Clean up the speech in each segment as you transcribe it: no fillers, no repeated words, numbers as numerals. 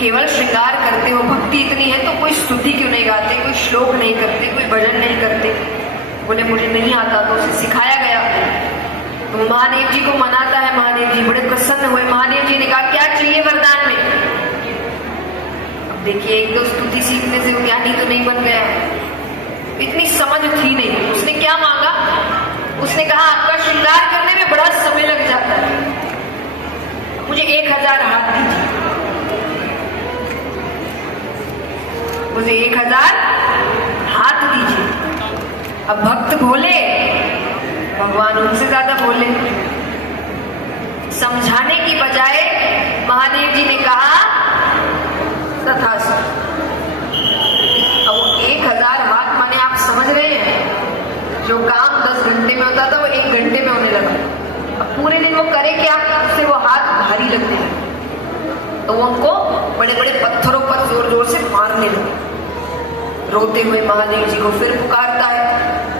केवल श्रृंगार करते हो, भक्ति इतनी है तो कोई स्तुति क्यों नहीं गाते, कोई श्लोक नहीं करते, कोई भजन नहीं करते? बोले मुझे नहीं आता, तो उसे सिखाया गया। तो महादेव जी को मनाता है, महादेव जी बड़े प्रसन्न हुए। महादेव जी ने कहा क्या चाहिए वरदान में? अब देखिए, एक दो स्तुति सीखने से वो ज्ञानी तो नहीं बन गया, इतनी समझ थी नहीं। उसने क्या मांगा? उसने कहा आपका श्रृंगार करने में बड़ा समय लग जाता है, मुझे 1000 हाथ दीजिए, मुझे 1000 हाथ दीजिए। अब भक्त बोले, भगवान उनसे ज्यादा बोले। समझाने की बजाय महादेव जी ने कहा तथास्तु। अब 1000 हाथ माने आप समझ रहे हैं, जो काम 10 घंटे में होता था वो 1 घंटे में होने लगा। अब पूरे दिन वो करे क्या? उससे वो हाथ भारी लगने लगे, तो वो उनको बड़े बड़े पत्थरों पर जोर जोर से मारने लगे। रोते हुए महादेव जी को फिर पुकारता है।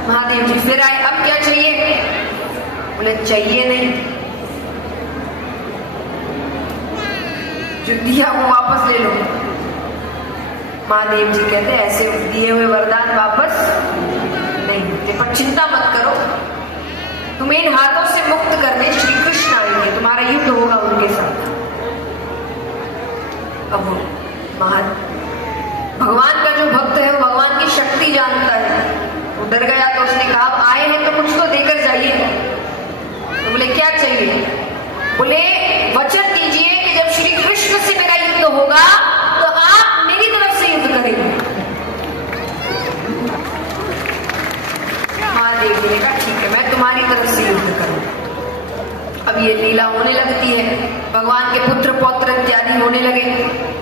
महादेव जी फिर आए, अब क्या चाहिए? बोले चाहिए नहीं, जो दिया वो वापस ले लो। महादेव जी कहते ऐसे दिए हुए वरदान वापस नहीं होते, पर चिंता मत करो, तुम्हें इन हाथों से मुक्त करने श्री कृष्ण आएंगे, तुम्हारा युद्ध होगा उनके साथ। अब भगवान का जो भक्त है वो भगवान की शक्ति जानता है, वो डर गया। तो उसने कहा अब आए हैं तो कुछ तो देकर जाइए। तो बोले क्या चाहिए? बोले वचन दीजिए कि जब श्री कृष्ण से मेरा युद्ध होगा तो आप मेरी तरफ से युद्ध करेंगे। महादेव जी ने कहा ठीक है, मैं तुम्हारी तरफ से युद्ध करूंगा। अब ये लीला होने लगती है, भगवान के पुत्र पौत्र इत्यादि होने लगे।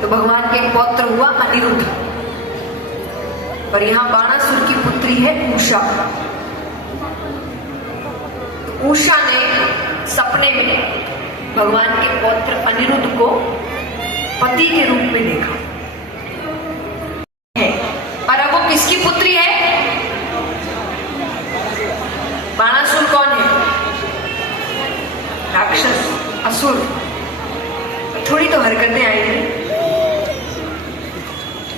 तो भगवान के पौत्र हुआ अनिरुद्ध, और यहाँ बाणासुर की पुत्री है उषा। तो उषा ने सपने में भगवान के पौत्र अनिरुद्ध को पति के रूप में देखा है। और अब वो किसकी पुत्री है? बाणासुर कौन है? राक्षस, असुर। थोड़ी तो हरकतें आएंगी।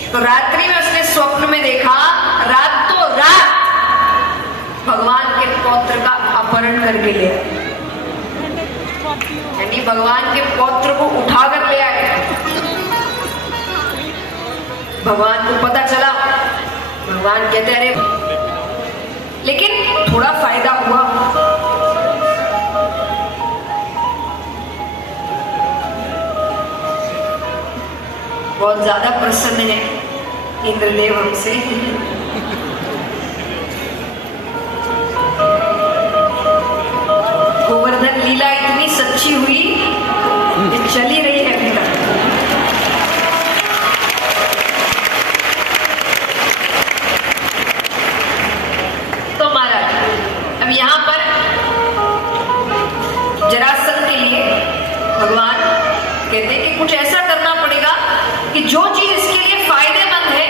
तो रात्रि में उसने स्वप्न में देखा, रातों रात भगवान के पौत्र का अपहरण करके ले आए, यानी भगवान के पौत्र को उठाकर ले आए। भगवान को पता चला, भगवान कहते अरे, लेकिन थोड़ा फायदा हुआ। बहुत ज्यादा प्रसन्न है इंद्रदेव हमसे। गोवर्धन लीला इतनी सच्ची हुई ये चली रही है अभी तक। तो महाराज अब यहाँ पर जरासंध के लिए भगवान कहते हैं कि कुछ ऐसा करना पड़ेगा कि जो चीज इसके लिए फायदेमंद है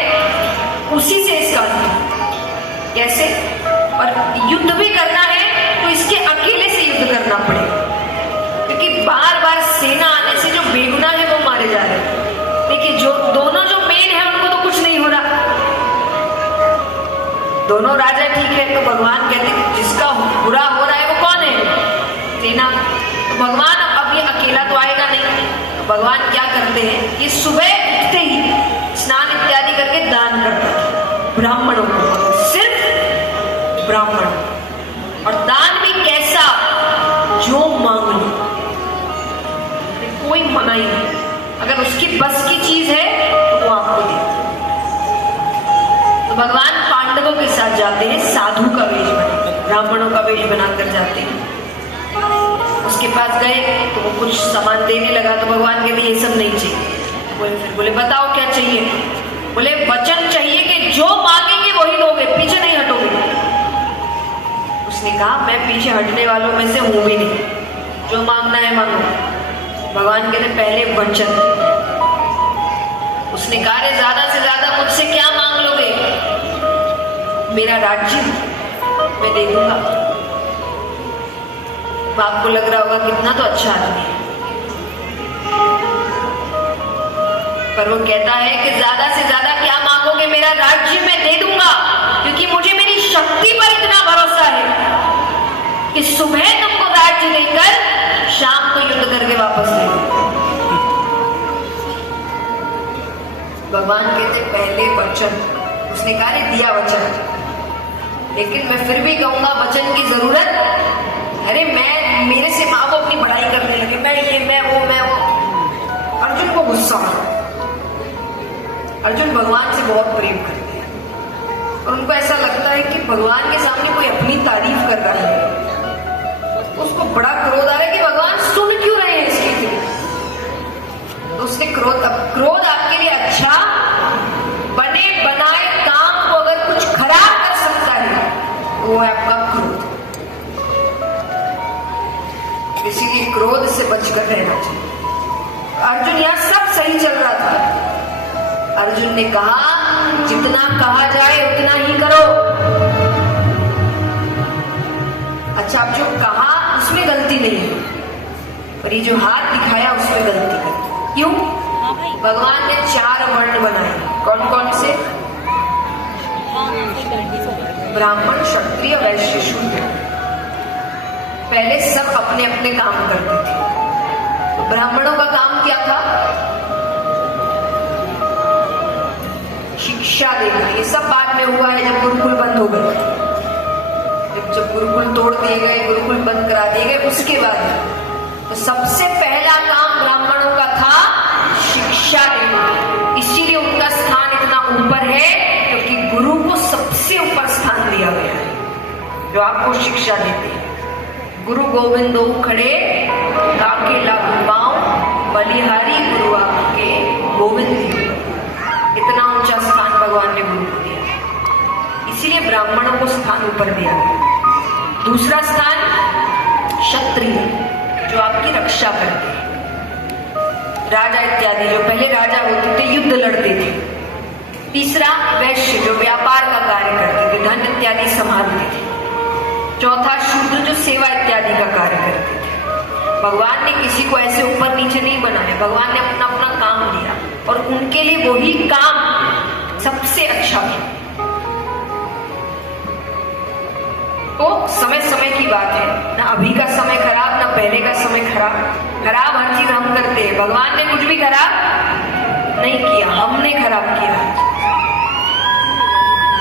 उसी से इसका कैसे, और युद्ध भी करना है तो इसके अकेले से युद्ध करना पड़ेगा, क्योंकि बार बार सेना आने से जो बेगुनाह है वो मारे जा रहे हैं। देखिए जो दोनों जो मेन है उनको तो कुछ नहीं हो रहा, दोनों राजा ठीक है। तो भगवान कहते हैं जिसका बुरा हो रहा है वो कौन है? सेना। तो भगवान अब ये अकेला तो आएगा नहीं, तो भगवान क्या करते हैं कि सुबह उठते ही स्नान इत्यादि करके दान करते हैं ब्राह्मणों को, सिर्फ ब्राह्मण। और दान भी कैसा? जो मांग लो, कोई मनाही नहीं, अगर उसकी बस की चीज है तो वो आपको दे। तो भगवान पांडवों के साथ जाते हैं, साधु का वेश बना, ब्राह्मणों का वेश बनाकर जाते हैं। उसके पास गए तो वो कुछ सामान देने लगा, तो भगवान कहते ये सब नहीं चाहिए। फिर बोले बताओ क्या चाहिए? बोले वचन चाहिए कि जो मांगेंगे वही दोगे, पीछे नहीं हटोगे। उसने कहा मैं पीछे हटने वालों में से हूं भी नहीं, जो मांगना है मांगो। भगवान कहते पहले वचन। उसने कहा रे ज्यादा से ज्यादा मुझसे क्या मांग लोगे? मेरा राज्य मैं दे दूंगा। आपको लग रहा होगा कितना तो अच्छा आदमी है। पर वो कहता है कि ज्यादा से ज्यादा क्या मांगोगे, मेरा राज्य मैं दे दूंगा, क्योंकि मुझे मेरी शक्ति पर इतना भरोसा है कि सुबह तुमको राज्य देकर शाम को युद्ध करके वापस ले। भगवान कहते पहले वचन, उसने कहा नहीं दिया वचन, लेकिन मैं फिर भी कहूंगा वचन की जरूरत। अरे मैं, मेरे से माँ को अपनी बड़ाई करने लगे, मैं ये मैं वो। अर्जुन को गुस्सा आया। अर्जुन भगवान से बहुत प्रेम करते हैं और उनको ऐसा लगता है कि भगवान के सामने कोई अपनी तारीफ कर रहा है। उसको बड़ा क्रोध आ रहा है कि भगवान सुन क्यों रहे हैं इसकी। तो उसने क्रोध आपके लिए अच्छा बने बनाए काम को अगर कुछ खराब कर सकता है तो वो है आपका क्रोध। इसीलिए क्रोध से बचकर रहना चाहिए। अर्जुन यहां सब सही चल रहा था। अर्जुन ने कहा जितना कहा जाए उतना ही करो। अच्छा, अब जो कहा उसमें गलती नहीं है, पर ये जो हाथ दिखाया उसमें गलती कर। क्यों? भगवान ने 4 वर्ण बनाए। कौन कौन से? ब्राह्मण, क्षत्रिय, वैश्य, शूद्र। पहले सब अपने अपने काम करते थे। तो ब्राह्मणों का काम क्या था? शिक्षा देना। ये सब बाद में हुआ है जब गुरुकुल बंद हो गए, जब गुरुकुल तोड़ दिए गए, गुरुकुल बंद करा दिए गए, उसके बाद तो सबसे पहला काम ब्राह्मणों का था शिक्षा देना। इसीलिए उनका स्थान इतना ऊपर है, क्योंकि गुरु को सबसे ऊपर स्थान दिया गया है, जो आपको शिक्षा देते हैं। गुरु गोविंदो खड़े ताके लागू पांव, बलिहारी गुरु आपके गोविंद। इतना ऊंचा स्थान भगवान ने गुरु को दिया, इसीलिए ब्राह्मणों को स्थान ऊपर दिया गया। दूसरा स्थान क्षत्रिय, जो आपकी रक्षा करते हैं, राजा इत्यादि, जो पहले राजा होते थे, युद्ध लड़ते थे। तीसरा वैश्य, जो व्यापार का कार्य करते थे, धन इत्यादि संभालते थे। चौथा शूद्र, जो सेवा इत्यादि का कार्य करते थे। भगवान ने किसी को ऐसे ऊपर नीचे नहीं बनाया, भगवान ने अपना अपना काम दिया और उनके लिए वही काम सबसे अच्छा है। तो समय समय की बात है, ना अभी का समय खराब, ना पहले का समय खराब हर चीज हम करते हैं। भगवान ने कुछ भी खराब नहीं किया, हमने खराब किया।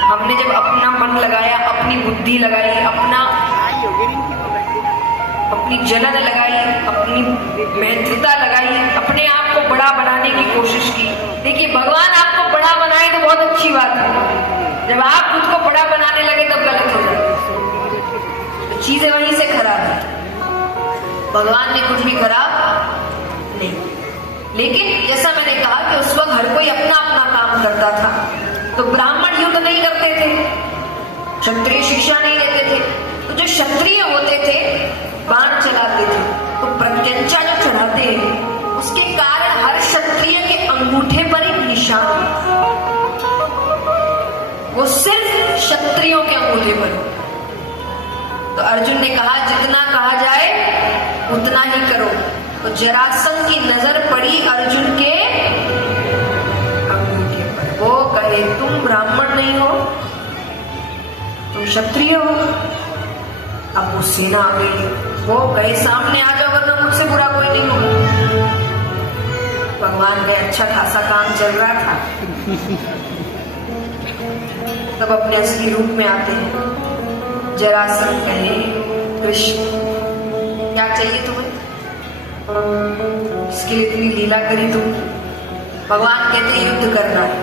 हमने जब अपना मन लगाया, अपनी बुद्धि लगाई, अपनी जलन लगाई, अपनी महत्वता लगाई, अपने आप को बड़ा बनाने की कोशिश की। देखिए, भगवान आपको बड़ा बनाए तो बहुत अच्छी बात है, जब आप खुद को बड़ा बनाने लगे तब गलत हो जाए, तो चीजें वहीं से खराब है। भगवान ने कुछ भी खराब नहीं, लेकिन जैसा मैंने कहा कि उस वक्त हर कोई अपना अपना काम करता था। तो ब्राह्मण युद्ध नहीं करते थे, क्षत्रिय शिक्षा नहीं देते थे, तो जो क्षत्रिय होते थे बाण चलाते थे। तो प्रत्यंचा जो चढ़ाते हैं उसके कारण हर क्षत्रिय के अंगूठे पर एक निशान होता है, वो सिर्फ क्षत्रियों के अंगूठे पर। तो अर्जुन ने कहा जितना कहा जाए उतना ही करो। तो जरासंध की नजर पड़ी अर्जुन के अंगूठे पर। वो कहे तुम ब्राह्मण नहीं हो, तुम क्षत्रिय हो। अब वो सेना आ गई, वो कहे सामने आ जाओ वरना मुझसे बुरा कोई नहीं होगा। भगवान ने अच्छा खासा काम चल रहा था, तब अपने असली रूप में आते हैं। जरासंध कहे कृष्ण क्या चाहिए तुम्हें, इसके लिए इतनी लीला करी तुम। भगवान कहते युद्ध करना है,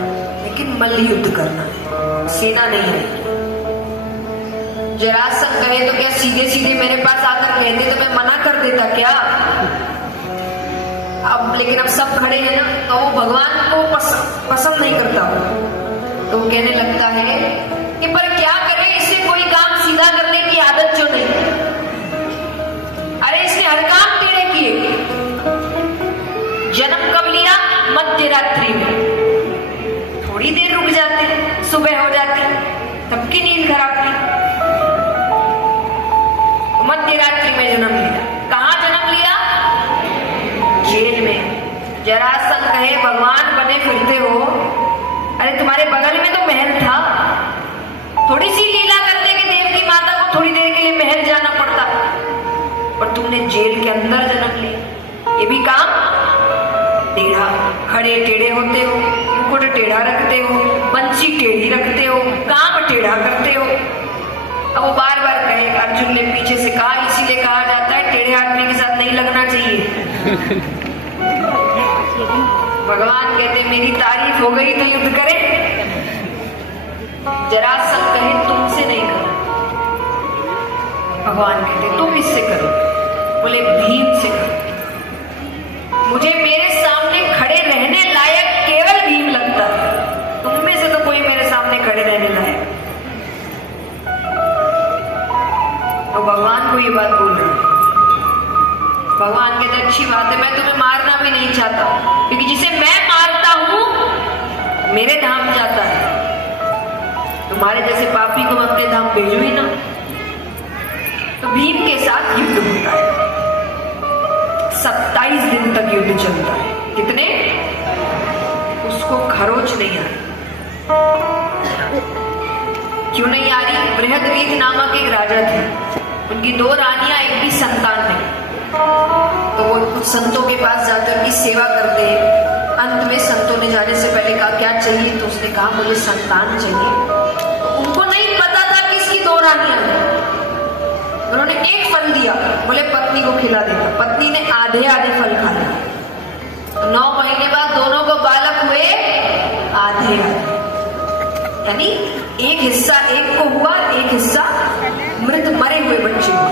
लेकिन मल्ल युद्ध करना है, सेना नहीं है। जरासंध कहे तो क्या सीधे सीधे मेरे पास आकर कहते तो मैं मना कर देता क्या? अब लेकिन अब सब खड़े हैं ना, तो वो भगवान को पसंद नहीं करता। तो वो कहने लगता है कि पर क्या करे, इसे कोई काम सीधा करने की आदत जो नहीं। अरे इसने हर काम टेढ़े किए। जन्म कब लिया? मध्य रात्रि में। थोड़ी देर रुक जाते, सुबह हो जाती, सबकी नींद खराब की। मध्य रात्रि में जन्म लिया। कहाँ जन्म लिया? जेल में। जरासंध कहे भगवान बने फिर टेढ़ा रखते हो, बंसी टेढ़ी रखते हो, काम टेढ़ा करते हो। अब वो बार बार कहे, अर्जुन ने पीछे से कहा, इसीलिए कहा जाता है टेढ़े आदमी के साथ नहीं लगना चाहिए। भगवान कहते मेरी तारीफ हो गई तो युद्ध करें। जरासंध कहे तुमसे नहीं करो। भगवान कहते तुम इससे करो। बोले भीम से करो। मुझे मेरे सामने खड़े रहने लायक केवल भीम लगता है, तुम में से तो कोई मेरे सामने खड़े रहने लायक। तो भगवान को ये बात बोल रहे हैं। भगवान कहते अच्छी बात है, मैं तुम्हें मारना भी नहीं चाहता, क्योंकि जिसे मैं मारता हूं मेरे धाम जाता है। तुम्हारे जैसे पापी को मैं अपने धाम भेजू ही ना। तो भीम के साथ युद्ध होता है। 27 दिन तक युद्ध चलता है। कितने? उसको खरोच नहीं आ रही। क्यों नहीं आ रही? बृहद्वीत नामक एक राजा थे, उनकी 2 रानियां, एक भी संतान नहीं। तो वो कुछ संतों के पास जाकर उनकी सेवा करते हैं। अंत में संतों ने जाने से पहले कहा क्या चाहिए, तो उसने कहा मुझे संतान चाहिए। उनको नहीं पता था कि इसकी 2 रानियां हैं। उन्होंने एक फल दिया, बोले पत्नी को खिला देगा। पत्नी ने आधे आधे फल खाया। 9 महीने बाद दोनों को बालक हुए आधे आधे, यानी एक हिस्सा एक को हुआ, एक हिस्सा मृत मरे हुए बच्चे को।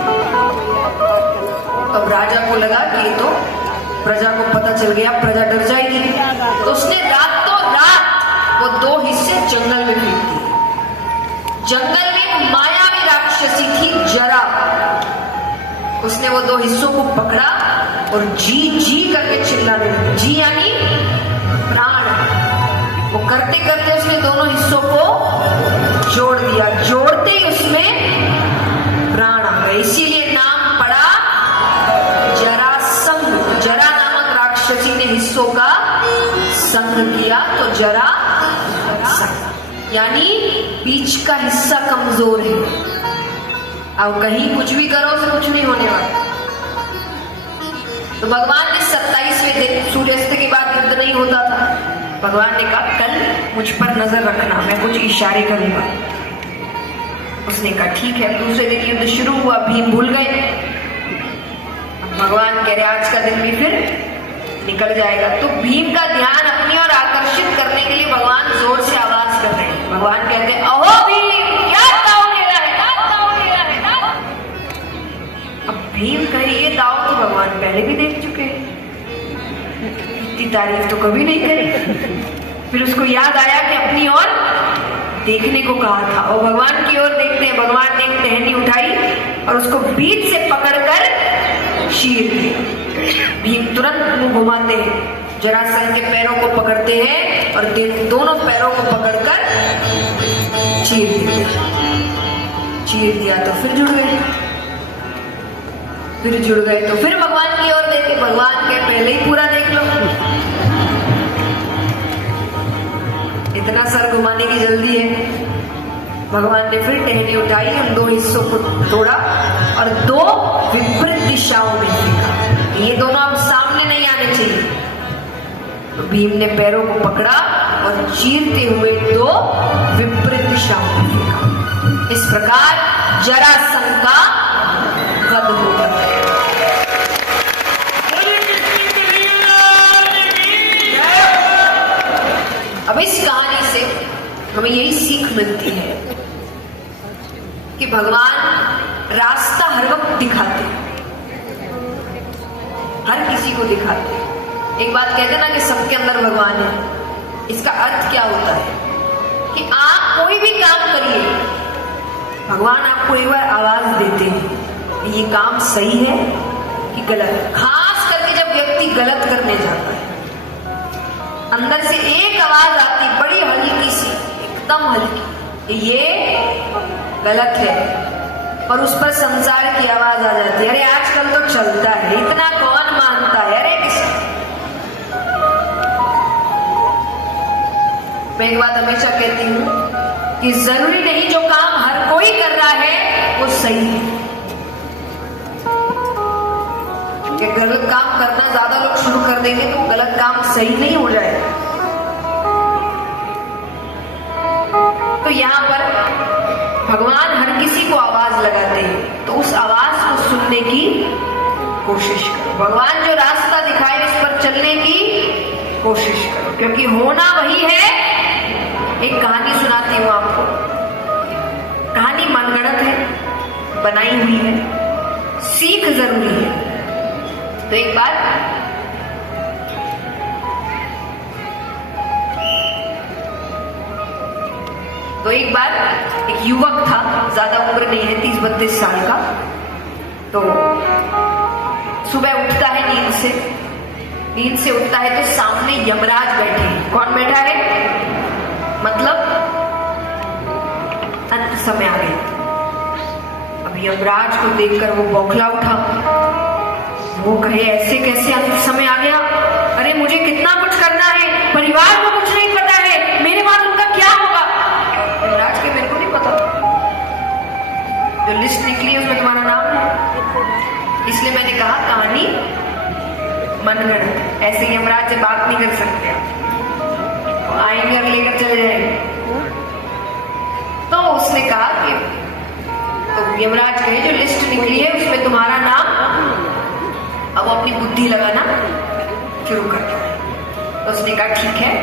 अब राजा को लगा कि तो प्रजा को पता चल गया, प्रजा डर जाएगी। तो उसने रातों रात वो 2 हिस्से जंगल में फेंक दिए। जंगल में मायावी राक्षसी थी जरा, उसने वो 2 हिस्सों को पकड़ा और जी जी करके चिल्लाने लगी। जी यानी प्राण। वो करते करते उसने दोनों हिस्सों को जोड़ दिया। जोड़ते ही उसमें प्राण आ गए। इसीलिए नाम पड़ा जरासंध। जरा नामक राक्षसी ने हिस्सों का संग किया तो जरा संग, यानी बीच का हिस्सा कमजोर है। अब कहीं कुछ भी करो तो कुछ नहीं होने वाला। तो भगवान ने 27वें दिन, सूर्यास्त के बाद युद्ध नहीं होता था, भगवान ने कहा कल मुझ पर नजर रखना, मैं कुछ इशारे करूंगा। उसने कहा ठीक है। दूसरे दिन युद्ध शुरू हुआ, भीम भूल गए। भगवान कह रहे आज का दिन भी फिर निकल जाएगा। तो भीम का ध्यान अपनी ओर आकर्षित करने के लिए भगवान जोर से आवाज कर रहे हैं। भगवान कहते हैं अहो भीम, क्या दाव ले रहा है? अब भीम कहे ये दाव तो भगवान पहले भी देख चुके हैं, इतनी तारीफ तो कभी नहीं करी। फिर उसको याद आया कि अपनी ओर देखने को कहा था, और भगवान की ओर देखते हैं। भगवान ने एक टहनी उठाई और उसको बीच से पकड़कर चीर दिया। भीम तुरंत मुंह घुमाते हैं, जरासंध के पैरों को पकड़ते हैं और दोनों पैरों को पकड़कर चीर दिया। चीर दिया तो फिर जुड़ गए, फिर जुड़ गए तो फिर भगवान की ओर देखे। भगवान के पहले ही पूरा देख लो, इतना सर घुमाने की जल्दी है। भगवान ने फिर टहनी उठाई, उन 2 हिस्सों को तोड़ा और 2 विपरीत दिशाओं में फेंका। ये दोनों अब सामने नहीं आने चाहिए। तो भीम ने पैरों को पकड़ा और चीरते हुए 2 विपरीत दिशाओं में फेंका। इस प्रकार जरासंध का वध हो गया। अब इस कहानी से हमें यही सीख मिलती है कि भगवान रास्ता हर वक्त दिखाते, हर किसी को दिखाते। एक बात कहते ना कि सबके अंदर भगवान है, इसका अर्थ क्या होता है कि आप कोई भी काम करिए, भगवान आपको एक बार आवाज देते हैं ये काम सही है कि गलत। खास करके जब व्यक्ति गलत करने जाता है, अंदर से एक आवाज आती, बड़ी हल्की सी, एकदम हल्की, ये गलत है, और उस पर संसार की आवाज आ जाती है, अरे आजकल तो चलता है, इतना कौन मानता है, अरे किसी। मैं एक बात हमेशा कहती हूं कि जरूरी नहीं जो काम हर कोई कर रहा है वो सही है। कि गलत काम करना ज्यादा लोग शुरू कर देंगे तो गलत काम सही नहीं हो जाएगा। यहाँ पर भगवान हर किसी को आवाज लगाते हैं, तो उस आवाज को सुनने की कोशिश करो। भगवान जो रास्ता दिखाए उस पर चलने की कोशिश करो, क्योंकि होना वही है। एक कहानी सुनाती हूँ आपको। कहानी मनगढ़ंत है, बनाई हुई है, सीख जरूरी है। तो एक बार एक युवक था, ज्यादा उम्र नहीं है, 30-32 साल का। तो सुबह उठता है नींद से उठता है तो सामने यमराज बैठे हैं। कौन बैठा है? मतलब अंत समय आ गया। अब यमराज को देखकर वो बौखला उठा। वो कहे ऐसे कैसे अंत समय आ गया? अरे मुझे कितना कुछ करना है, परिवार को कुछ नहीं पता है, मेरे बाद उनका क्या होगा? यमराज के मेरे को नहीं पता, जो लिस्ट निकली है उसमें तुम्हारा नाम है, इसलिए मैंने कहा कहानी मनगढ़ंत। ऐसे यमराज से बात नहीं कर सकते, तो आएंगे और लेकर चले जाएंगे। तो उसने कहा कि तो यमराज कहे जो लिस्ट निकली है उसमें तुम्हारा नाम, अब अपनी बुद्धि लगाना शुरू कर दिया। तो उसने कहा ठीक है,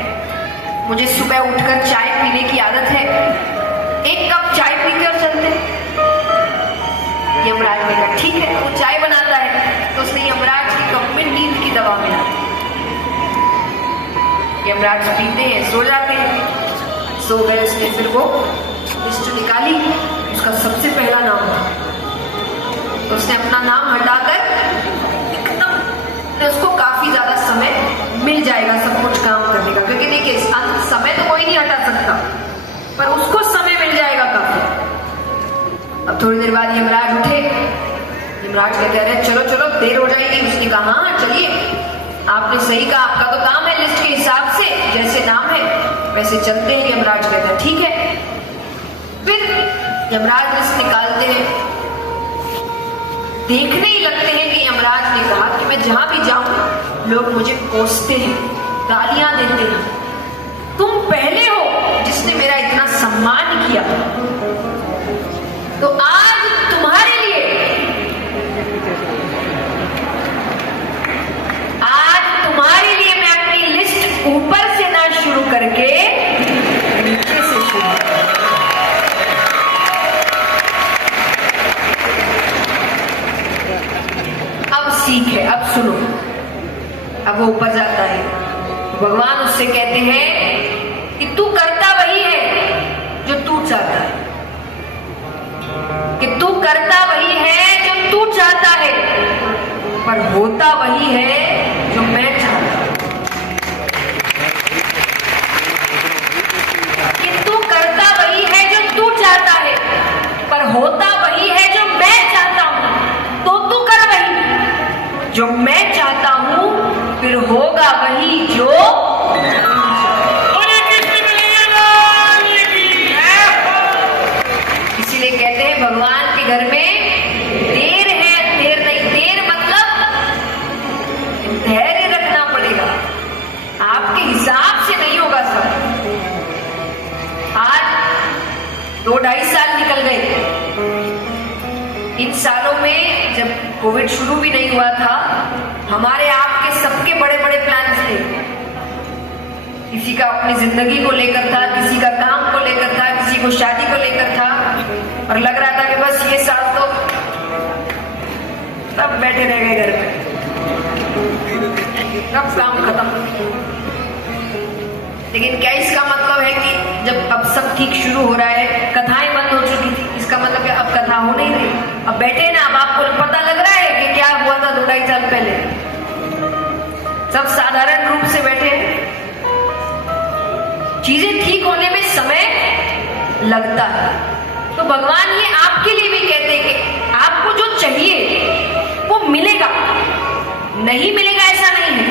मुझे सुबह उठकर चाय पीने की आदत है, एक कप चाय पीकर चलते। यमराज ने कहा ठीक है। वो चाय बनाता है तो उसने यमराज के कप में नींद की दवा मिला। यमराज पीते हैं, सो जाते हैं। सो गए। उसने फिर वो लिस्ट निकाली, उसका सबसे पहला नाम था। तो उसने अपना नाम हटाकर उसको काफी ज्यादा समय मिल जाएगा सब कुछ काम करने का, क्योंकि देखिए समय तो कोई नहीं हटा सकता, पर उसको समय मिल जाएगा काफी। अब थोड़ी देर बाद यमराज उठे। यमराज कहते हैं चलो चलो देर हो जाएगी। उसने कहा हाँ चलिए, आपने सही कहा, आपका तो काम है लिस्ट के हिसाब से, जैसे नाम है वैसे चलते हैं। यमराज कहते हैं ठीक है। फिर यमराज लिस्ट निकालते हैं, देखने ही लगते हैं कि यमराज ने कहा कि मैं जहां भी जाऊं लोग मुझे कोसते हैं, गालियां देते हैं। तुम पहले हो जिसने मेरा इतना सम्मान किया, तो आज तुम्हारे लिए मैं अपनी लिस्ट ऊपर से ना शुरू करके नीचे से शुरू। सीख है, अब सुनो। अब वो ऊपर जाता है, भगवान उससे कहते हैं कि तू करता वही है जो तू चाहता है, कि तू करता वही है जो तू चाहता है, पर होता वही है जो मैं चाहता हूं। कि तू करता वही है जो तू चाहता है, पर होता वही है जो मैं चाहता हूं। तो तू कर वही जो मैं चाहता हूं, फिर होगा वही जो। इसीलिए कहते हैं भगवान के घर में देर है, देर नहीं। देर मतलब धैर्य रखना पड़ेगा, आपके हिसाब से नहीं होगा सब। आज 2-2.5 साल निकल गए। इन सालों में जब कोविड शुरू भी नहीं हुआ था, हमारे आपके सबके बड़े बड़े प्लान्स थे। किसी का अपनी जिंदगी को लेकर था, किसी का काम को लेकर था, किसी को शादी को लेकर था, और लग रहा था कि बस ये साल तो सब बैठे रह गए घर पे, सब काम खत्म। लेकिन क्या इसका मतलब है कि जब अब सब ठीक शुरू हो रहा है, कथाएं बंद हो चुकी थी, इसका मतलब है अब कथा हो नहीं रही, अब बैठे ना, अब आपको पता लग रहा है कि क्या हुआ था 2-2.5 साल पहले। सब साधारण रूप से बैठे। चीजें ठीक होने में समय लगता है। तो भगवान ये आपके लिए भी कहते हैं कि आपको जो चाहिए वो मिलेगा। नहीं मिलेगा ऐसा नहीं है,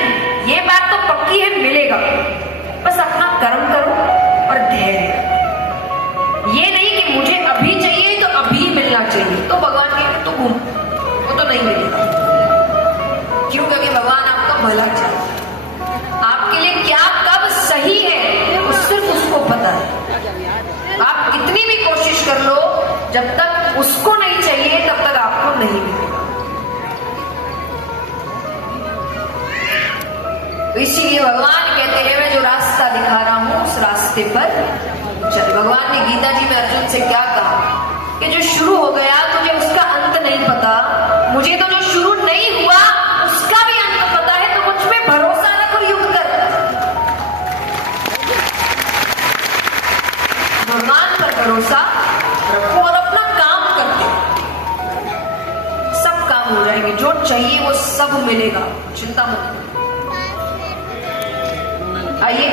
ये बात तो पक्की है, मिलेगा। बस अपना कर्म करो और धैर्य। ये नहीं कि मुझे अभी चाहिए तो अभी मिलना चाहिए, तो भगवान कहते तो घूम, वो तो नहीं मिलेगा। क्यों? क्योंकि भगवान आपका भला चाहता है। आपके लिए क्या कब सही है वो सिर्फ उसको पता है। आप जब तक उसको नहीं चाहिए तब तक आपको नहीं मिलेगा। तो इसीलिए भगवान कहते हैं मैं जो रास्ता दिखा रहा हूं उस रास्ते पर चल। भगवान ने गीता जी में अर्जुन से क्या कहा कि जो शुरू हो गया तुझे उसका अंत नहीं पता, मुझे तो जो शुरू नहीं हुआ उसका भी अंत पता है, तो मुझ में भरोसा रखो, युद्ध कर। भगवान पर भरोसा रखो और अपना काम करते, सब काम हो जाएंगे, जो चाहिए वो सब मिलेगा, चिंता मत। आइए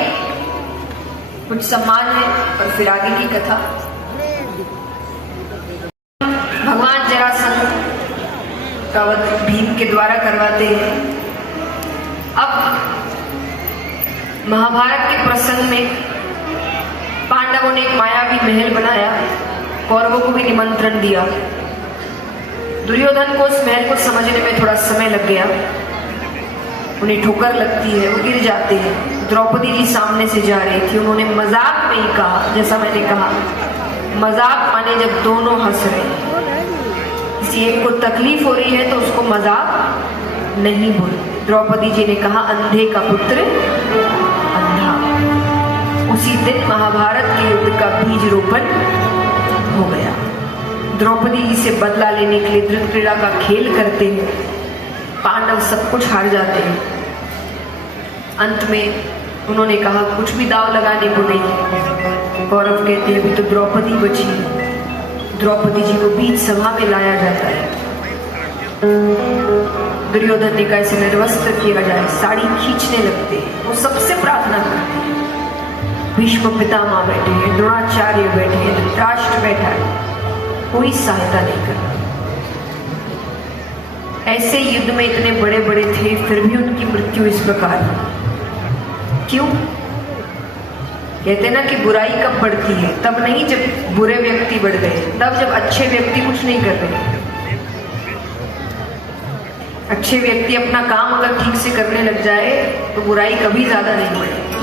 कुछ सम्मान है और फिर आगे की कथा। भगवान जरासंध का वध भीम के द्वारा करवाते हैं। अब महाभारत के प्रसंग में पांडवों ने एक मायावी महल बनाया, कौरवों को भी निमंत्रण दिया। दुर्योधन को उस महल को समझने में थोड़ा समय लग गया, उन्हें ठोकर लगती है, वो गिर जाते हैं। द्रौपदी जी सामने से जा रही थी, उन्होंने मजाक में ही कहा, जैसा मैंने कहा मजाक माने जब दोनों हंस रहे हैं, किसी एक को तकलीफ हो रही है तो उसको मजाक नहीं बोलते। द्रौपदी जी ने कहा अंधे का पुत्र अंधा। उसी दिन महाभारत के युद्ध का बीज रोपण हो गया। द्रौपदी जी से बदला लेने के लिए धृतक्रीड़ा का खेल करते हैं, पांडव सब कुछ हार जाते हैं। अंत में उन्होंने कहा कुछ भी दाव लगाने को नहीं। कौरव कहते हैं अभी तो द्रौपदी बची। द्रौपदी जी को बीच सभा में लाया जाता है। दुर्योधन ने कहा इसे निर्वस्त्र किया जाए, साड़ी खींचने लगते हैं। वो सबसे प्रार्थना करते हैं। भीष्म पितामह बैठे हैं, द्रोणाचार्य बैठे हैं, धृतराष्ट्र बैठा है, कोई सहायता नहीं करता। ऐसे युद्ध में इतने बड़े बड़े थे, फिर भी उनकी मृत्यु इस प्रकार। क्यों? कहते ना कि बुराई कब बढ़ती है, तब नहीं जब बुरे व्यक्ति बढ़ गए, तब जब अच्छे व्यक्ति कुछ नहीं कर रहे। अच्छे व्यक्ति अपना काम अगर ठीक से करने लग जाए तो बुराई कभी ज्यादा नहीं बढ़ेगी।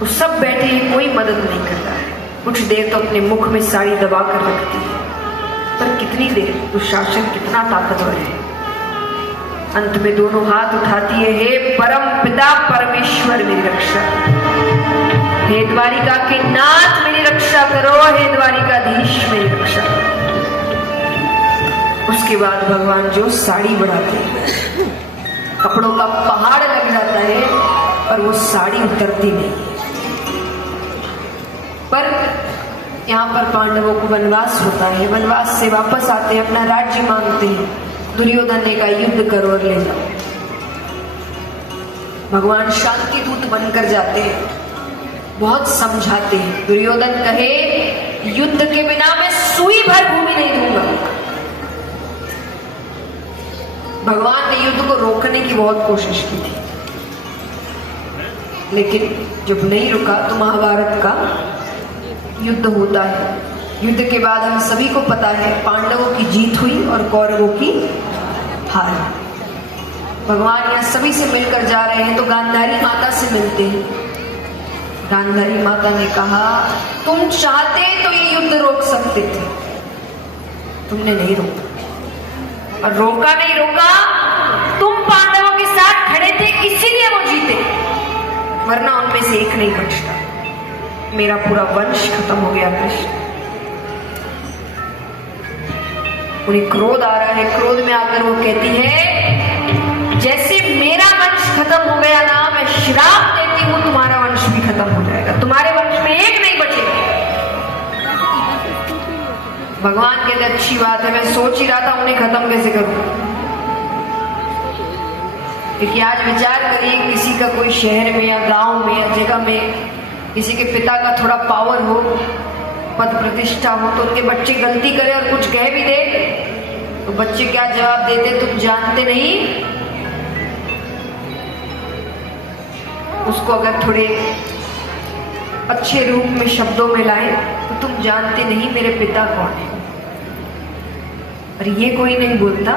वो सब बैठे हैं, कोई मदद नहीं कर रहा है। कुछ देर तो अपने मुख में साड़ी दबा कर रखती है, पर कितनी देर? दुशासन कितना ताकतवर है। अंत में दोनों हाथ उठाती है, हे परम पिता परमेश्वर मेरी रक्षा, हे द्वारिका के नाथ मेरी रक्षा करो, हे द्वारिकाधीश मेरी रक्षा। उसके बाद भगवान जो साड़ी बढ़ाते हैं, कपड़ों का पहाड़ लग जाता है, पर वो साड़ी उतरती नहीं। पर यहाँ पर पांडवों को वनवास होता है, वनवास से वापस आते हैं, अपना राज्य मांगते हैं। दुर्योधन ने कहा युद्ध करो और ले जाओ। भगवान शांति दूत बनकर जाते हैं, बहुत समझाते हैं। दुर्योधन कहे युद्ध के बिना मैं सुई भर भूमि नहीं दूंगा। भगवान ने युद्ध को रोकने की बहुत कोशिश की थी, लेकिन जब नहीं रुका तो महाभारत का युद्ध होता है। युद्ध के बाद हम सभी को पता है पांडवों की जीत हुई और कौरवों की हार। भगवान यहाँ सभी से मिलकर जा रहे हैं तो गांधारी माता से मिलते हैं। गांधारी माता ने कहा तुम चाहते तो ये युद्ध रोक सकते थे, तुमने नहीं रोका। और रोका नहीं रोका, तुम पांडवों के साथ खड़े थे इसीलिए वो जीते, वरना उनमें से एक नहीं बचता। मेरा पूरा वंश खत्म हो गया कृष्ण। उन्हें क्रोध आ रहा है, क्रोध में आकर वो कहती है जैसे मेरा वंश खत्म हो गया ना, मैं श्राप देती हूं तुम्हारा वंश भी खत्म हो जाएगा, तुम्हारे वंश में एक नहीं बचेगा। भगवान कहते अच्छी बात है, मैं सोच ही रहा था उन्हें खत्म कैसे करूं। क्योंकि आज विचार करिए किसी का कोई शहर में या गांव में या जगह में किसी के पिता का थोड़ा पावर हो, पद प्रतिष्ठा हो, तो उनके बच्चे गलती करे और कुछ कह भी दे तो बच्चे क्या जवाब देते तुम जानते नहीं। उसको अगर थोड़े अच्छे रूप में शब्दों में लाए तो तुम जानते नहीं मेरे पिता कौन है। और ये कोई नहीं बोलता,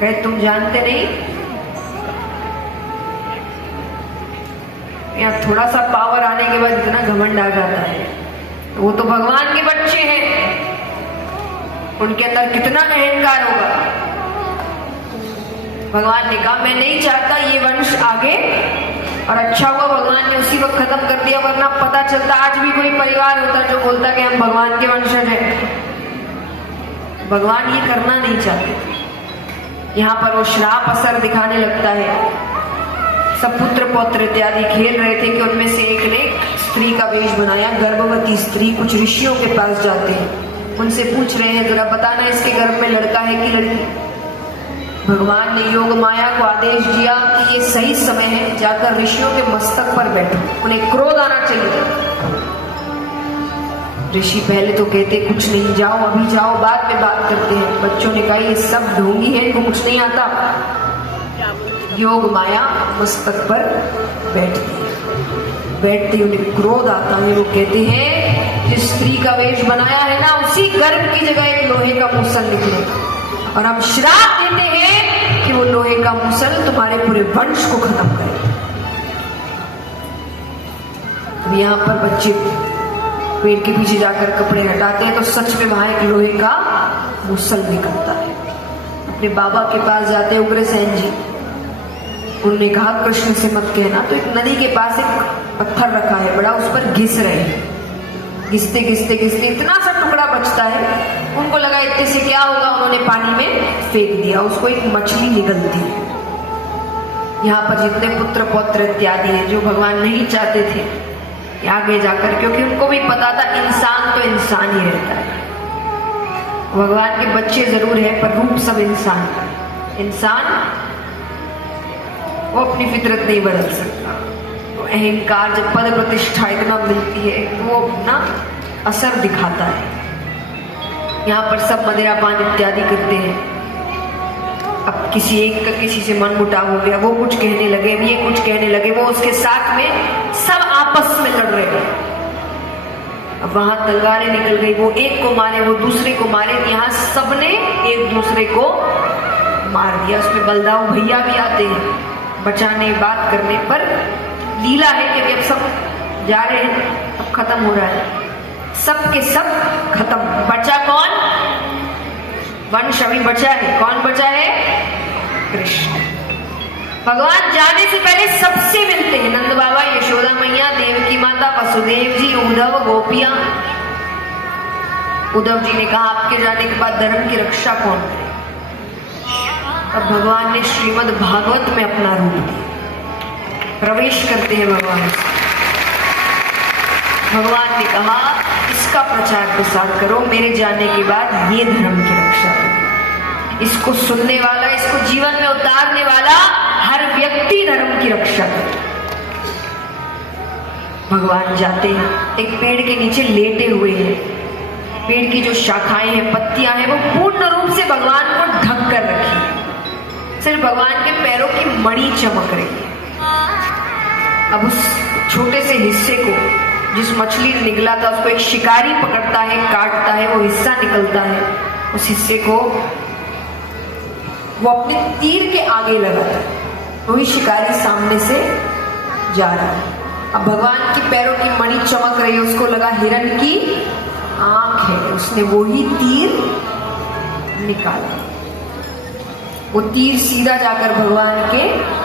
कहे तुम जानते नहीं। यहाँ थोड़ा सा पावर आने के बाद इतना घमंड आ जाता है, वो तो भगवान के बच्चे हैं, उनके अंदर कितना अहंकार होगा। भगवान ने कहा मैं नहीं चाहता ये वंश आगे, और अच्छा हुआ भगवान ने उसी वक्त खत्म कर दिया, वरना पता चलता आज भी कोई परिवार होता जो बोलता कि हम भगवान के वंशज हैं। भगवान ये करना नहीं चाहते। यहाँ पर वो श्राप असर दिखाने लगता है। सब पुत्र पौत्र इत्यादि खेल रहे थे कि उनमें से एक ने स्त्री का वेश बनाया, गर्भवती स्त्री। कुछ ऋषियों के पास जाते हैं, उनसे पूछ रहे हैं जरा बताना इसके गर्भ में लड़का है कि लड़की। भगवान ने योग माया को आदेश दिया कि ये सही समय है, जाकर ऋषियों के मस्तक पर बैठो, उन्हें क्रोध आना चाहिए। ऋषि पहले तो कहते कुछ नहीं, जाओ अभी जाओ, बाद में बात करते हैं। बच्चों ने कहा ये सब ढोंगी है, इनको कुछ नहीं आता। योग माया मस्तक पर बैठती है, बैठते उन्हें क्रोध आता है। वो कहते हैं जिस स्त्री का वेश बनाया है ना, उसी गर्भ की जगह एक लोहे का मुसल निकले, और हम श्राप देते हैं कि वो लोहे का मुसल तुम्हारे पूरे वंश को खत्म करे। अब यहाँ पर बच्चे पेड़ के पीछे जाकर कपड़े हटाते हैं तो सच में वहां एक लोहे का मुसल निकलता है। अपने बाबा के पास जाते हैं उग्रसेन जी, उन्होंने कहा कृष्ण से मत कहना। तो एक नदी के पास एक पत्थर रखा है बड़ा, उस पर घिस रहे हैं। घिसते घिसते घिसते इतना सा टुकड़ा बचता है, उनको लगा इतने से क्या होगा, उन्होंने पानी में फेंक दिया, उसको एक मछली निकलती है। यहाँ पर जितने पुत्र पौत्र इत्यादि है जो भगवान नहीं चाहते थे आगे जाकर, क्योंकि उनको भी पता था इंसान तो इंसान ही रहता है, भगवान के बच्चे जरूर है पर रूप सब इंसान का। इंसान वो अपनी फितरत नहीं बदल सकता। तो अहंकार जब पद प्रतिष्ठा इतना मिलती है तो वो अपना असर दिखाता है। यहाँ पर सब मदिरा पान इत्यादि करते हैं। अब किसी एक का किसी से मन मुटाव हो गया, वो कुछ कहने लगे, ये कुछ कहने लगे, वो उसके साथ में सब आपस में लड़ रहे हैं। अब वहां तलवारें निकल गई, वो एक को मारे, वो दूसरे को मारे, यहाँ सबने एक दूसरे को मार दिया। उसमें बलदाऊ भैया भी आते हैं बचाने, बात करने पर। लीला है कि अब सब जा रहे हैं, अब खत्म हो रहा है, सब के सब खत्म। बचा कौन? वंश अभी बचा है। कौन बचा है? कृष्ण। भगवान जाने से पहले सबसे मिलते हैं। नंद बाबा, यशोदा मैया, देवकी माता, वसुदेव जी, उद्धव, गोपियां। उद्धव जी ने कहा आपके जाने के बाद धर्म की रक्षा कौन करे? तब भगवान ने श्रीमद् भागवत में अपना रूप दिया। प्रवेश करते हैं भगवान। भगवान ने कहा इसका प्रचार प्रसार करो, मेरे जाने के बाद ये धर्म की रक्षा करो। इसको सुनने वाला, इसको जीवन में उतारने वाला हर व्यक्ति धर्म की रक्षा करे। भगवान जाते हैं, एक पेड़ के नीचे लेटे हुए हैं। पेड़ की जो शाखाएं हैं, पत्तियां हैं, वो पूर्ण रूप से भगवान को ढक कर रखी है। सिर्फ भगवान के पैरों की मणि चमक रही है। अब उस छोटे से हिस्से को, जिस मछली ने निकला था, उसको एक शिकारी पकड़ता है, काटता है, वो हिस्सा निकलता है। उस हिस्से को वो अपने तीर के आगे लगाता है, वही शिकारी सामने से जा रहा है। अब भगवान के पैरों की मणि चमक रही है, उसको लगा हिरण की आंख है, उसने वही तीर निकाला। वो तीर सीधा जाकर भगवान के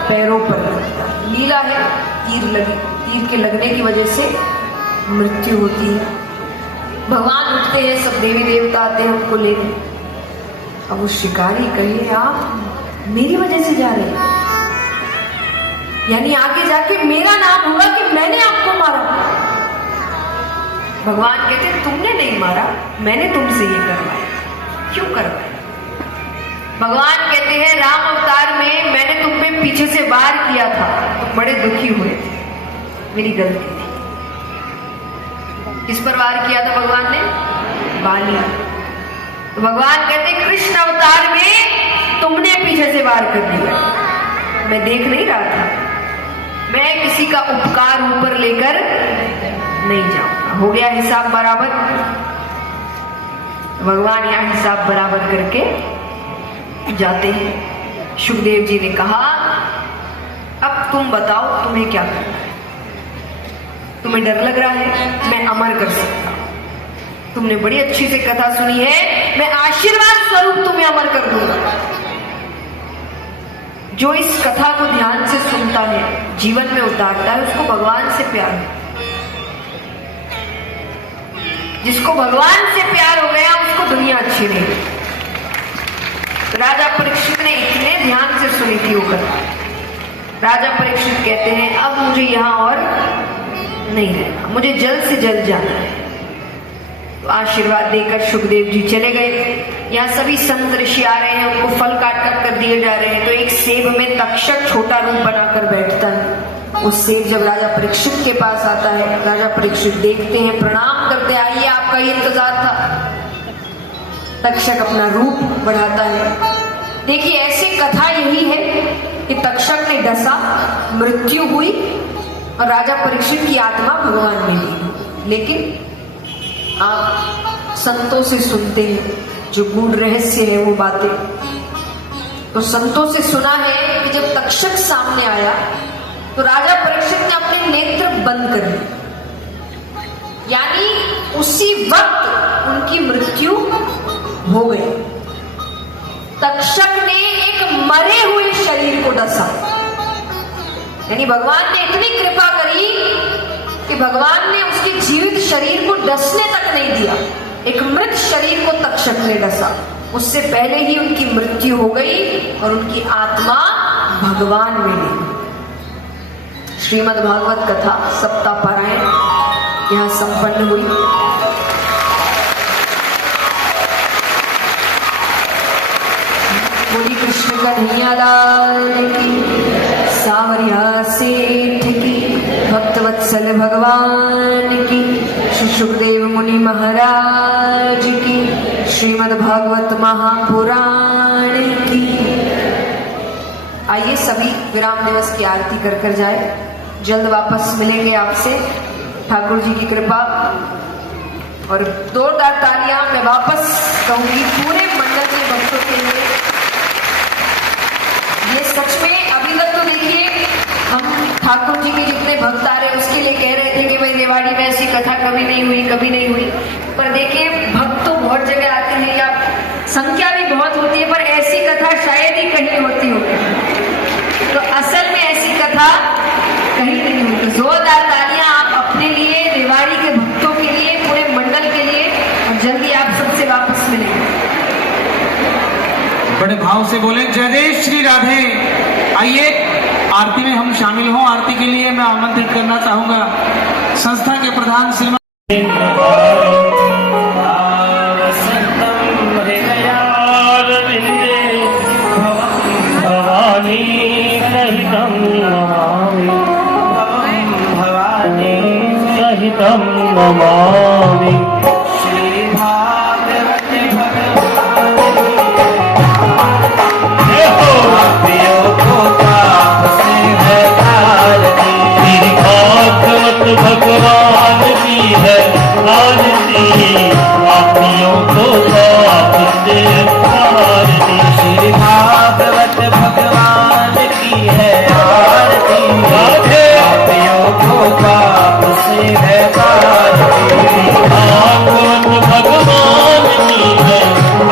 पैरों पर लगता है। लीला है, तीर के लगने की वजह से मृत्यु होती है। भगवान उठते हैं, सब देवी देवता आते हैं उनको लेने। अब वो शिकारी कहे आप मेरी वजह से जा रहे हैं, यानी आगे जाके मेरा नाम होगा कि मैंने आपको मारा। भगवान कहते तुमने नहीं मारा, मैंने तुमसे ये करवाया। क्यों करवाया? भगवान कहते हैं राम अवतार में मैंने तुम पे पीछे से वार किया था, तुम बड़े दुखी हुए थे, मेरी गलती थी। किस पर वार किया था भगवान ने? बाली। तो भगवान कहते कृष्ण अवतार में तुमने पीछे से वार कर दिया, मैं देख नहीं रहा था। मैं किसी का उपकार ऊपर लेकर नहीं जाऊंगा। हो गया हिसाब बराबर। भगवान यहां हिसाब बराबर करके जाते हैं। सुखदेव जी ने कहा अब तुम बताओ तुम्हें क्या करना है? तुम्हें डर लग रहा है? मैं अमर कर सकता हूं। तुमने बड़ी अच्छी से कथा सुनी है, मैं आशीर्वाद स्वरूप तुम्हें अमर कर दूंगा। जो इस कथा को ध्यान से सुनता है, जीवन में उतारता है, उसको भगवान से प्यार है। जिसको भगवान से प्यार हो गया उसको दुनिया अच्छी नहीं। राजा परीक्षित ने इतने ध्यान से सुनी थी वो कथा। राजा परीक्षित कहते हैं अब मुझे यहां और नहीं रहना, मुझे जल्द से जल्द जाना है। तो आशीर्वाद देकर सुखदेव जी चले गए। यहाँ सभी संत ऋषि आ रहे हैं, उनको फल काट कर दिए जा रहे हैं। तो एक सेब में तक्षक छोटा रूप बनाकर बैठता है। उस सेब जब राजा परीक्षित के पास आता है, राजा परीक्षित देखते हैं, प्रणाम करते, आइए आपका ही इंतजार था। तक्षक अपना रूप बढ़ाता है। देखिए ऐसे कथा यही है कि तक्षक ने डसा, मृत्यु हुई और राजा परीक्षित की आत्मा भगवान में ली। लेकिन आप संतों से सुनते हैं जो गूढ़ रहस्य है वो बातें। तो संतों से सुना है कि जब तक्षक सामने आया तो राजा परीक्षित ने अपने नेत्र बंद कर दिए, यानी उसी वक्त उनकी मृत्यु हो गई। तक्षक ने एक मरे हुए शरीर को डसा, यानी भगवान ने इतनी कृपा करी कि भगवान ने उसके जीवित शरीर को डसने तक नहीं दिया। एक मृत शरीर को तक्षक ने डसा, उससे पहले ही उनकी मृत्यु हो गई और उनकी आत्मा भगवान में ली। श्रीमद् भागवत कथा सप्ताह पारायण यहाँ संपन्न हुई। बोली कृष्ण कन्हैया लाल की, सावरिया सेठ की, भक्तवत्सल भगवान की, श्री सुखदेव मुनि महाराज की, श्रीमद् भागवत महापुराण की। आइए सभी विराम दिवस की आरती कर जाए। जल्द वापस मिलेंगे आपसे, ठाकुर जी की कृपा। और जोरदार तालियां मैं वापस कहूंगी पूरे मंडल के भक्तों के लिए। ये सच में अभी तक तो देखिए हम ठाकुर जी के जितने भक्त आ रहे उसके लिए कह रहे थे कि भाई रेवाड़ी में ऐसी कथा कभी नहीं हुई, कभी नहीं हुई। पर देखिए भक्त तो बहुत जगह आते हैं या संख्या भी बहुत होती है, पर ऐसी कथा शायद ही कहीं होती होगी। तो असल में ऐसी कथा कहीं नहीं होती। जोरदार तालियां आप अपने लिए, रेवाड़ी के भक्तों के लिए, पूरे मंडल के लिए। और जल्दी आप सबसे वापस मिलेंगे। बड़े भाव से बोले जय जय श्री राधे। आइए आरती में हम शामिल हों। आरती के लिए मैं आमंत्रित करना चाहूंगा संस्था के प्रधान श्रीमान सहितं नमामि। श्री भागवत भगवान की है आरती, पापियों को पाप से आरती। श्री भागवत भगवान की है आरती, पापियों को पाप से है आरती। भागवत भगवान की है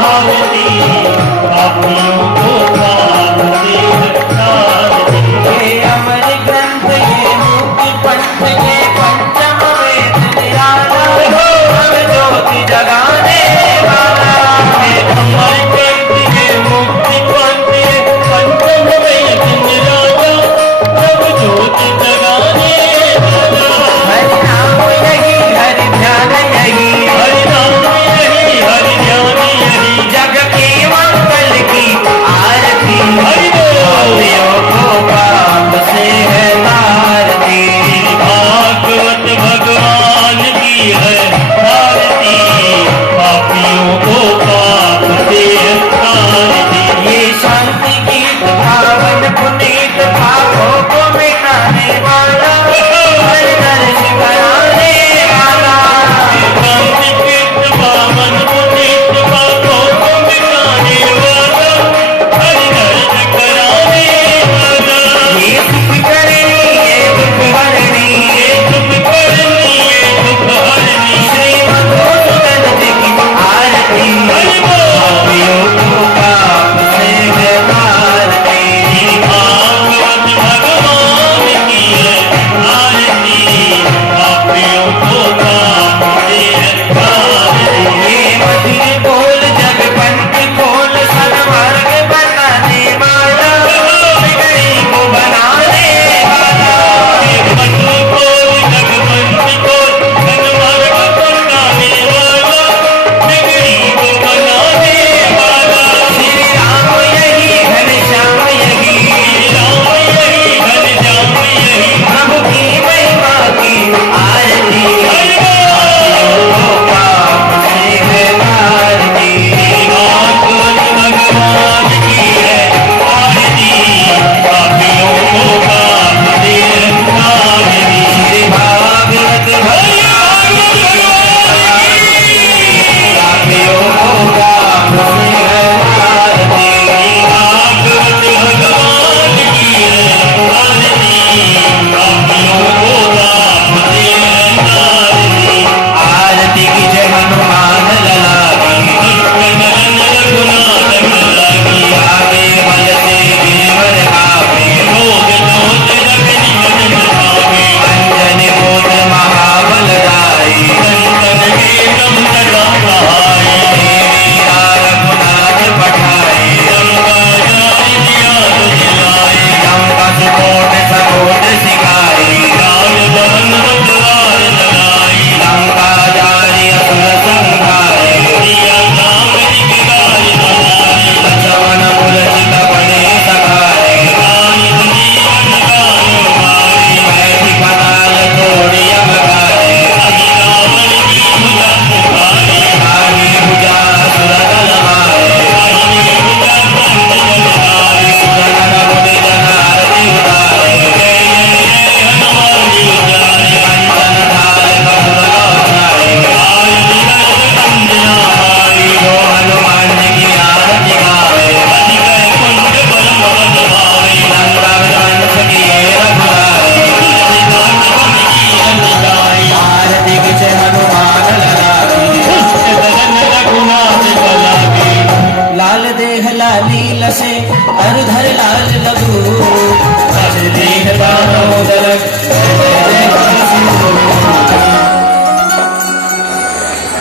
आरती, पापियों को पाप से है आरती। ये अमर ग्रंथ, ये मुक्ति पंथ, ये पंचम वेद निराला, हम ज्योति जगाने वाला है। अमर ग्रंथ, ये मुक्ति पंथ, ये पंचम वेद निराला, हम ज्योति जगाने वाला।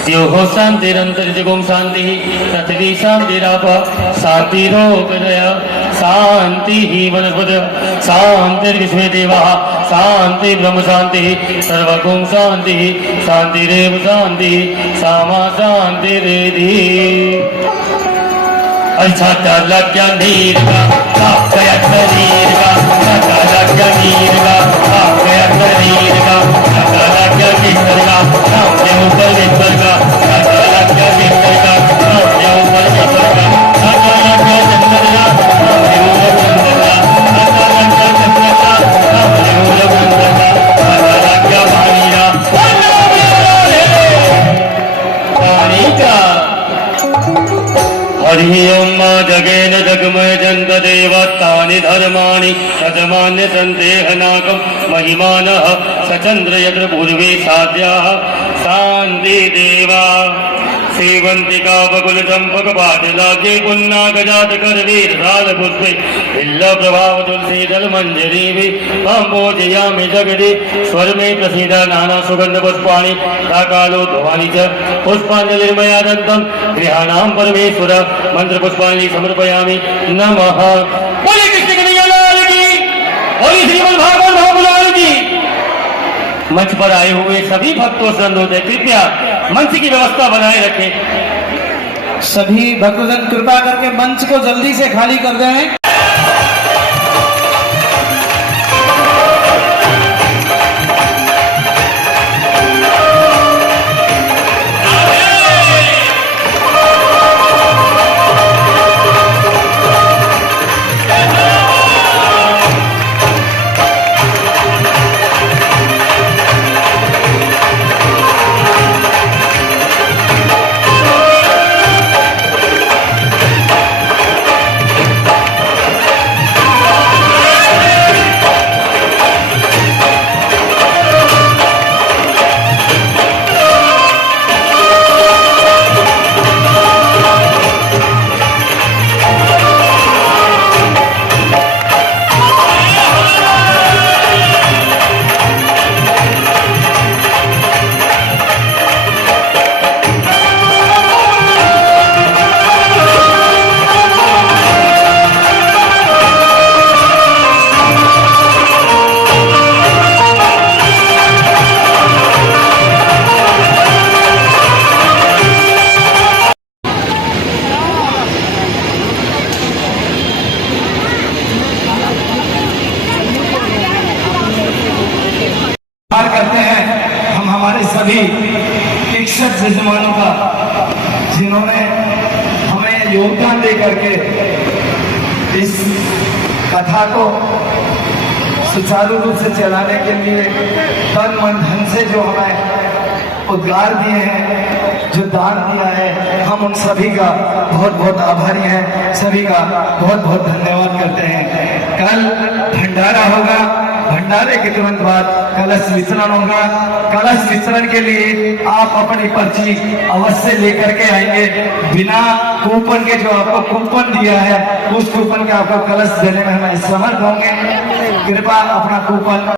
यो हो शांतिरंतरिजगुम शांति पृथ्वी शांतिराप शांतिरोपदय शांति वनस्पत शांतिर्विश्वे देवा शांति ब्रह्म शांति सर्वगुम शांति शांतिरेव शांति सामा शांतिरेधि अच्छा नीरगा साफ गया शरीरगा नीरगा साफ गया शरीरगा चित्रगा सामने ऊपर विस्तरगा चित्रगा सामने ऊपर विस्तरगा चंद्रगा सामने ऊपर चंद्रगा चंद्रगा सामने ऊपर चंद्रगा भागीरा पानी का हरि ओम जगेन जगमय जंत देवतानि धर्माणि सजमान्य संदेहनाकं महिमानः सचंद्र यत्र पूर्वे साध्याः शांति देवा सेवंतिका बकुल चंपक पाटलागे पुन्ना गजात करवीर साल पुष्पे बिल्ल प्रभाव तुलसी दल मंजरी भी काम्बोजयामि जगदि स्वर में प्रसीदा नाना सुगंध पुष्पाणि कालो ध्वनि च पुष्पांजलिर्मया दत्तं गृहाणां परमेश्वर मंत्र पुष्पाणि समर्पयामि नमः। बोले कृष्ण कन्हैया लाल की, बोले श्रीमद् भागवत महापुराण की। मंच पर आए हुए सभी भक्तों से अनुरोध है कृपया मंच की व्यवस्था बनाए रखें। सभी भक्तजन कृपा करके मंच को जल्दी से खाली कर दें। करते हैं हम हमारे सभी इच्छुक यजमानों का, जिन्होंने हमें योगदान दे करके इस कथा को सुचारू रूप से चलाने के लिए तन मन धन से जो हमें उद्गार दिए हैं, जो दान दिया है, हम उन सभी का बहुत बहुत आभारी हैं, सभी का बहुत बहुत धन्यवाद करते हैं। कल भंडारा होगा, भंडारे के तुरंत बाद कलश वितरण होगा। कलश वितरण के लिए आप अपनी पर्ची अवश्य लेकर के आएंगे। बिना कूपन के जो आपको कूपन दिया है, उस कूपन के आपको कलश देने में हमें समर्थ होंगे। कृपया अपना कूपन